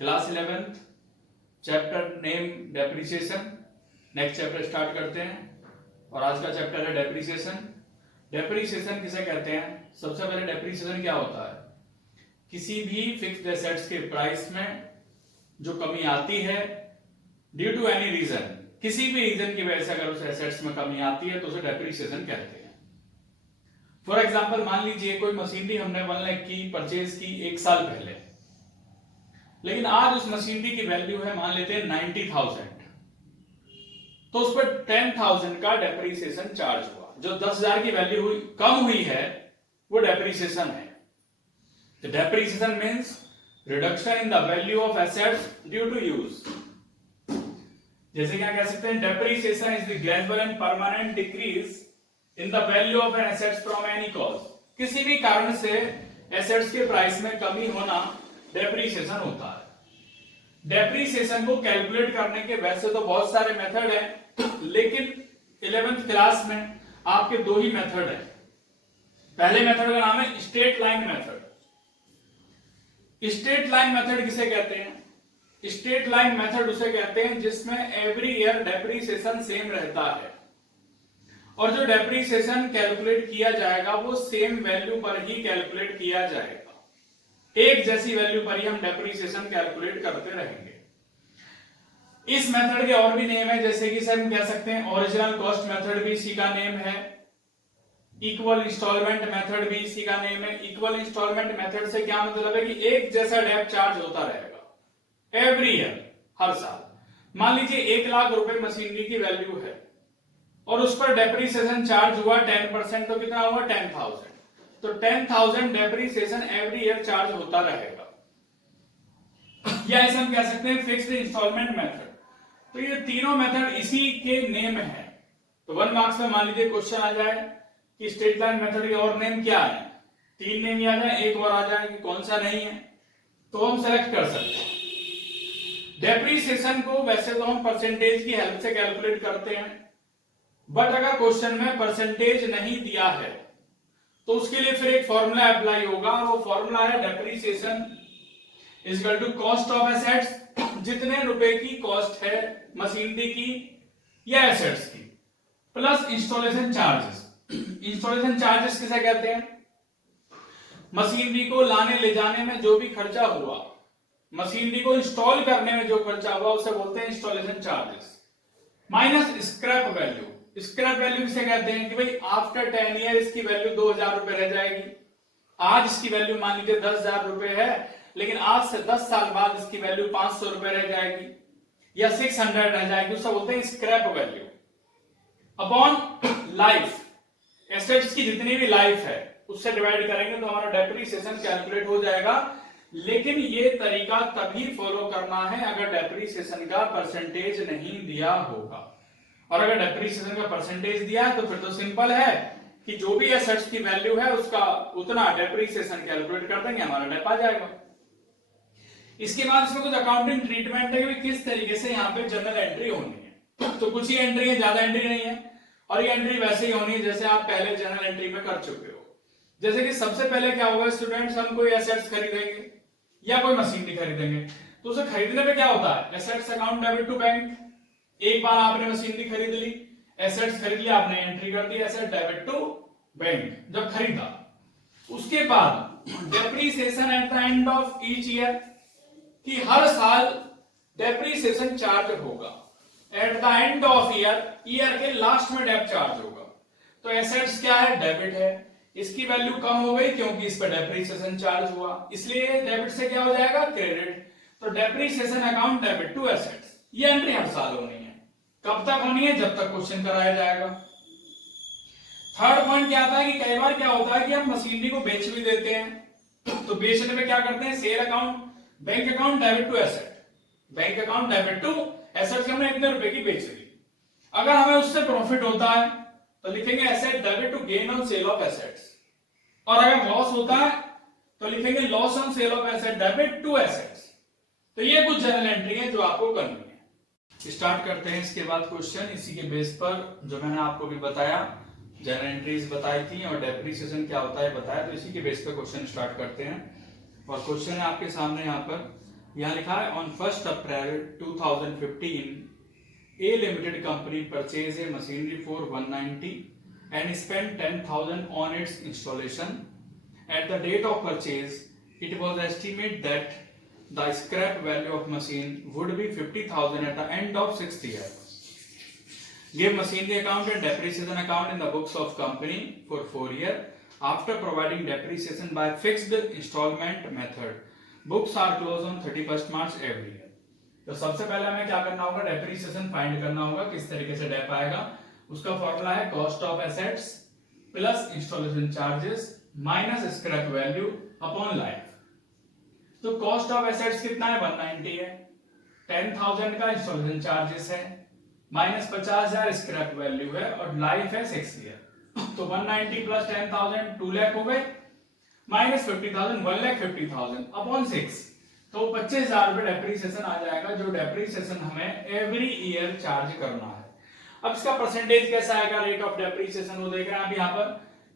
Class 11th chapter name depreciation. Next chapter start करते हैं और आज का चैप्टर है डेप्रिसिएशन। डेप्रिसिएशन किसे कहते हैं? सबसे पहले डेप्रिसिएशन क्या होता है? किसी भी फिक्स्ड एसेट्स के प्राइस में जो कमी आती है ड्यू टू एनी रीजन, किसी भी रीजन की वजह से अगर उस एसेट्स में कमी आती है तो उसे डेप्रिसिएशन कहते हैं। फॉर एग्जांपल मान लीजिए कोई मशीनरी हमने 1 लाख की परचेज की 1 साल पहले, लेकिन आज उस मशीनरी की वैल्यू है मान लेते हैं 90,000, तो उस पर 10,000 का डेप्रिसिएशन चार्ज हुआ। जो 10,000 की वैल्यू हुई कम हुई है वो डेप्रिसिएशन है। The depreciation means reduction in the value of assets due to use. जैसे क्या कह सकते हैं? Depreciation is the gradual and permanent decrease in the value of an assets from any cause. किसी भी कारण से assets के प्राइस में कमी होना depreciation होता है। Depreciation को कैलकुलेट करने के वैसे तो बहुत सारे मेथड हैं, लेकिन 11th क्लास में आपके 2 ही मेथड हैं। पहले मेथड का नाम है straight line method. Straight line method किसे कहते हैं? स्ट्रेट लाइन मेथड उसे कहते हैं जिसमें एवरी ईयर डेप्रिसिएशन सेम रहता है और जो डेप्रिसिएशन कैलकुलेट किया जाएगा वो सेम वैल्यू पर ही कैलकुलेट किया जाएगा। एक जैसी वैल्यू पर ही हम डेप्रिसिएशन कैलकुलेट करते रहेंगे। इस मेथड के और भी नेम है, जैसे कि सर हम कह सकते हैं ओरिजिनल कॉस्ट मेथड भी इसी का नेम है। इक्वल इंस्टॉलमेंट मेथड भी इसी का नेम है। इक्वल इंस्टॉलमेंट मेथड से क्या मतलब है कि एक जैसा डेप चार्ज होता रहेगा एवरी ईयर, हर साल। मान लीजिए 1 लाख रुपए मशीनरी की वैल्यू है और उस पर डेप्रिसिएशन चार्ज हुआ 10%, तो कितना हुआ? 10,000। तो 10,000 डेप्रिसिएशन एवरी ईयर चार्ज होता रहेगा। या ऐसा हम कह सकते हैं फिक्स्ड इंस्टॉलमेंट मेथड। तो ये तीनों मेथड इसी के नेम है। तो 1 मार्क्स में मान लीजिए क्वेश्चन आ जाए कि स्ट्रेट लाइन मेथड के और नेम क्या है, 3 नेम याद है, एक और आ जाए कि कौन सा नहीं है, तो हम सेलेक्ट कर सकते हैं। डेप्रिसिएशन को वैसे तो हम परसेंटेज की हेल्प से कैलकुलेट करते हैं, बट अगर क्वेश्चन में परसेंटेज नहीं दिया है तो उसके लिए फिर एक फॉर्मूला अप्लाई होगा। वो फॉर्मूला है depreciation is equal to cost of assets, जितने रुपए की कॉस्ट है मशीनरी की या एसेट्स की, plus installation charges. Installation charges किसे कहते हैं? मशीनरी को लाने ले जाने में जो भी खर्चा हुआ, मशीनरी को इंस्टॉल करने में जो खर्चा हुआ उसे बोलते हैं installation charges, minus scrap value. Scrap value किसे कहते हैं कि भाई आफ्टर 10 ईयर इसकी वैल्यू 2,000 रुपए रह जाएगी। आज इसकी वैल्यू मान लीजिए 10,000 रुपए है, लेकिन आज से 10 साल बाद इसकी वैल्यू 500 रुपए रह जाएगी या 600 रह जाएगी, उसे बोलते हैं scrap value. Upon life, assets की जितनी भी लाइफ है उससे डिवाइड करेंगे तो हमारा डेप्रिसिएशन कैलकुलेट हो जाएगा। लेकिन ये तरीका तभी फॉलो करना है अगर डेप्रिसिएशन का परसेंटेज नहीं दिया होगा। और अगर डेप्रिसिएशन का परसेंटेज दिया है तो फिर तो सिंपल है कि जो भी एसेट्स की वैल्यू है उसका उतना डेप्रिसिएशन कैलकुलेट कर देंगे, हमारा डेप आ जाएगा। इसके बाद इसमें कुछ अकाउंटिंग ट्रीटमेंट है कि किस तरीके से यहाँ पे जनरल एंट्री होनी है। तो कुछ ही एंट्री है, ज्यादा एंट्री नहीं है, और ये एंट्री वैसे ही होनी है जैसे आप पहले जनरल एंट्री में कर चुके हो। जैसे कि सबसे पहले क्या होगा, स्टूडेंट्स हम कोई एसेट्स खरीदेंगे या कोई मशीनरी खरीदेंगे, तो उसे खरीदने में क्या होता है? Assets account debit to bank. एक बार आपने मशीनरी खरीद ली, एसेट्स खरीद लिया, आपने एंट्री कर दी एसेट डेबिट टू बैंक जब खरीदा। उसके बाद depreciation at the end of each year, कि हर साल डेप्रिसिएशन चार्ज होगा at the end of year, year के लास्ट में डेप चार्ज होगा। तो एसेट्स क्या है? डेबिट है, इसकी वैल्यू कम हो गई क्योंकि इस पर डेप्रिसिएशन चार्ज हुआ, इसलिए डेबिट से क्या हो जाएगा? क्रेडिट। तो depreciation account debit to assets, ये एंट्री हर साल होनी है। कब तक होनी है? जब तक क्वेश्चन कराया जाएगा। थर्ड पॉइंट क्या आता है कि कई बार क्या होता है कि हम मशीनरी को बेच भी देते हैं, तो बेचने में क्या करते हैं? Sale account, bank account debit to asset, bank account debit to assets, हमने इतने रुपए की बेच ली। अगर हमें उससे प्रॉफिट होता है तो लिखेंगे asset debit to gain on sale of assets, और अगर लॉस होता है तो लिखेंगे loss on sale of asset debit to assets. तो ये कुछ जनरल एंट्री है जो आपको करनी है। स्टार्ट करते हैं इसके बाद क्वेश्चन। इसी के बेस पर जो मैंने आपको भी बताया, जनरल एंट्रीज बताई थी और डेप्रिसिएशन क्या होता है बताया, तो इसी के बेस पर क्वेश्चन स्टार्ट करते हैं। और क्वेश्चन है आपके सामने यहाँ पर, यहाँ लिखा है on 1 April 2015 A limited company purchased a machinery for 190 and spent 10,000 on its installation. At the date of purchase, it was estimated that the scrap value of machine would be 50,000 at the end of 6th year. Give machinery account and depreciation account in the books of company for 4 years. After providing depreciation by fixed installment method, books are closed on 31st March every year. तो सबसे पहले हमें क्या करना होगा, depreciation find करना होगा। किस तरीके से डेप आएगा, उसका फॉर्मूला है cost of assets plus installation charges minus scrap value upon life. तो कॉस्ट ऑफ एसेट्स कितना है, 190 है, 10,000 का इंस्टॉलेशन चार्जेस है, माइनस 50,000 स्क्रैप वैल्यू है, और लाइफ है 6 ईयर। तो 190 प्लस 10,000 2 लाख हो गए, माइनस 50,000 1,50,000 अपॉन 6, तो 25,000 रुपए डेप्रिसिएशन आ जाएगा, जो डेप्रिसिएशन हमें एवरी ईयर चार्ज करना है। अब इसका परसेंटेज कैसा आएगा, रेट ऑफ डेप्रिसिएशन, वो देख रहे हैं आप यहाँ पर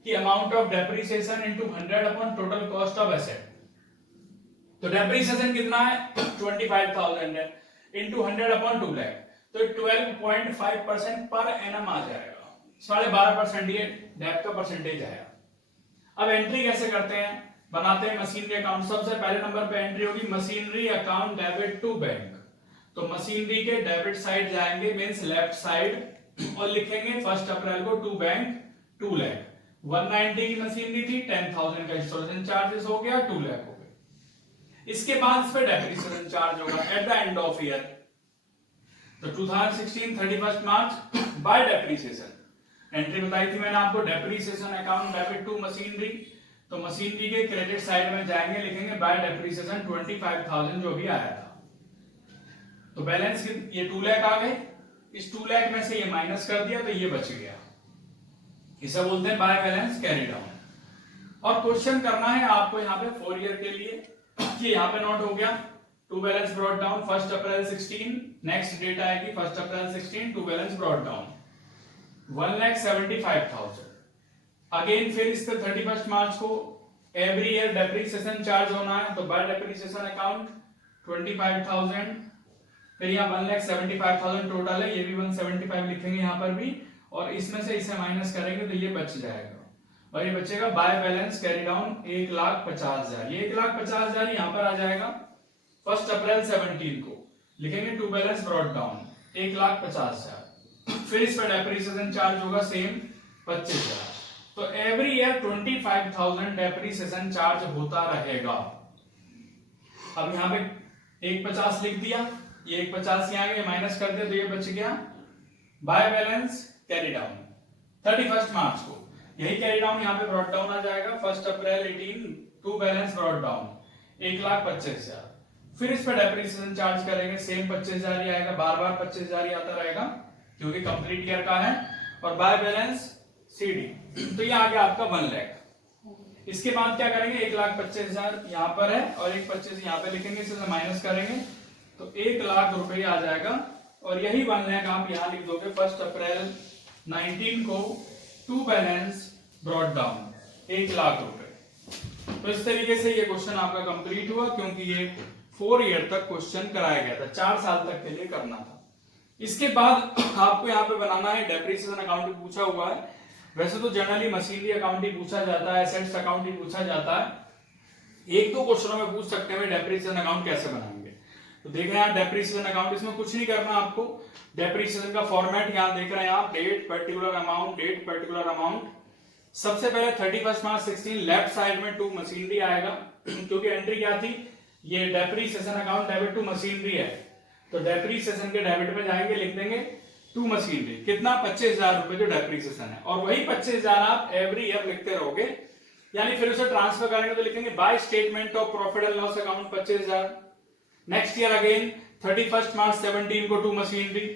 कि amount of depreciation into 100 upon total cost of asset. तो डेप्रिसिएशन कितना है, 25,000 है, इनटू 100 अपॉन 2 लाख, तो 12.5% पर एनम आ जाएगा, 12.5% ये डेप का परसेंटेज आएगा। अब एंट्री कैसे करते हैं, बनाते हैं मशीनरी अकाउंट। सबसे पहले नंबर पे एंट्री होगी machinery account debit to bank. तो मशीनरी के डेबिट साइड जाएंगे, मींस लेफ्ट साइड, और लिखेंगे 1 अप्रैल को टू बैंक 2 लाख। 190 की मशीनरी थी, 10,000 का इंस्टॉलेशन चार्जेस हो गया, 2 लाख हो गए। इसके बाद इस पे डेप्रिसिएशन चार्ज होगा at the end of year. तो 2016 31 मार्च बाय डेप्रिसिएशन एंट्री बताई थी मैंने आपको, depreciation account debit to machinery. तो मशीनरी के क्रेडिट साइड में जाएंगे, लिखेंगे बाय डेप्रिसिएशन 25,000 जो भी आया था। तो बैलेंस ये 2 लाख आ गए, इस 2 लाख में से ये माइनस कर दिया तो ये बच गया, इसे बोलते हैं बाय बैलेंस कैरी डाउन। और क्वेश्चन करना है आपको यहाँ पे 4 ईयर के लिए, ये यहाँ पे नोट हो गया, to balance brought down 1 April 16, next date आएगी 1 April 16, to balance brought down 1,75,000। Again फिर इस पे 31 मार्च को एवरी ईयर डेप्रिसिएशन चार्ज होना है, तो बाय डेप्रिसिएशन अकाउंट 25,000, फिर यहाँ 1,75,000 टोटल है, ये भी 175 लिखेंगे यहाँ पर भी, और इसमें से इसे माइनस करेंगे तो ये बच जाएगा, और ये बचेगा बाय बैलेंस कैरी डाउन 1,50,000। ये 1,50,000 यहाँ पर आ जाएगा 1 अप्रैल 17 को, लिखेंगे टू बैलेंस ब्रॉट डाउन 1,50,000। फिर इस पर डेप्रिसिएशन चार्ज होगा सेम 25,000। तो एवरी ईयर 25,000 डेप्रिसिएशन चार्ज होता रहेगा। अब यहाँ पे 1,50 लिख दिया, ये 1,50 यहाँ गया, माइनस कर दिया तो ये बच गया बाय बैलेंस कैरी डाउन 31 मार्च को। यही कैरी डाउन यहाँ पे ब्रॉट डाउन आ जाएगा 1 अप्रैल 18, टू बैलेंस ब्रॉट डाउन 1,25,000। फिर इस पर डेप्रिसिएशन चार्ज करेंगे, सेम 25,000 ही आएगा, बार बार 25,000 ही आता रहेगा क्योंकि कंप्लीट ईयर का है, और बाय बैलेंस सीडी, तो ये आ गया आपका 1 लाख। इसके बाद क्या करेंगे, 1,25,000 यहाँ पर है और 1,25,000 यहाँ पे लिखेंगे, इसे माइनस करेंगे तो 1 लाख रुपए आ जाएगा, और यही 1 लाख आप यहाँ लिख दोगे 1 अप्रैल 19 को to balance brought down 1 lakh रुपए। तो इस तरीके से ये क्वेश्चन आपका कंप्लीट हुआ, क्योंकि ये 4 ईयर तक क्वेश्चन कराया गया था, 4 साल तक के लिए करना था। इसके बाद आपको यहाँ पे बनाना है डेप्रिसिएशन अकाउंट पूछा हुआ है। वैसे तो जनरली मशीनरी अकाउंट ही पूछा जाता है, एसेट्स अकाउंट ही पूछा जाता है, 1-2 क्वेश्चनों में पूछ सकते हैं डेप्रिसिएशन अकाउंट कैसे बनाएंगे। तो देख रहे हैं आप डेप्रिसिएशन अकाउंट, इसमें कुछ नहीं करना आपको, डेप्रिसिएशन का फॉर्मेट यहाँ देख रहे हैं आप, date particular amount, date particular amount. सबसे पहले 31 मार्च 16 लेफ्ट साइड में टू मशीनरी आएगा, क्योंकि एंट्री क्या थी, ये depreciation account debit to machinery है, तो डेप्रिसिएशन के डेबिट में जाएंगे, लिख देंगे टू मशीनरी, कितना 25,000 रुपए जो डेप्रिसिएशन है, और वही 25,000 आप एवरी ईयर लिखते रहोगे, यानी फिर उसे ट्रांसफर करेंगे तो लिखेंगे bye statement of profit and loss account 25,000। Next year again 31 March 17 को टू मशीनरी,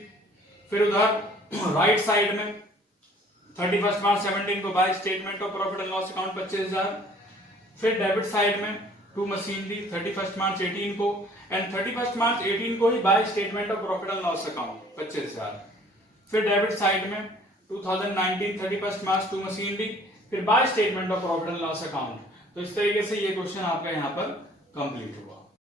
फिर उधर राइट साइड में 31 मार्च 17 को by statement of profit and loss account 25,000, फिर डेबिट साइड में टू मशीनरी 31 मार्च 18 को, एंड 31 मार्च 18 को ही by statement of profit and loss account 25,000, फिर डेबिट साइड में 2019 31 मार्च टू मशीनरी, फिर by statement of profit and loss account. तो इस तरीके से ये क्वेश्चन आपका यहाँ पर कंप्लीट हुआ।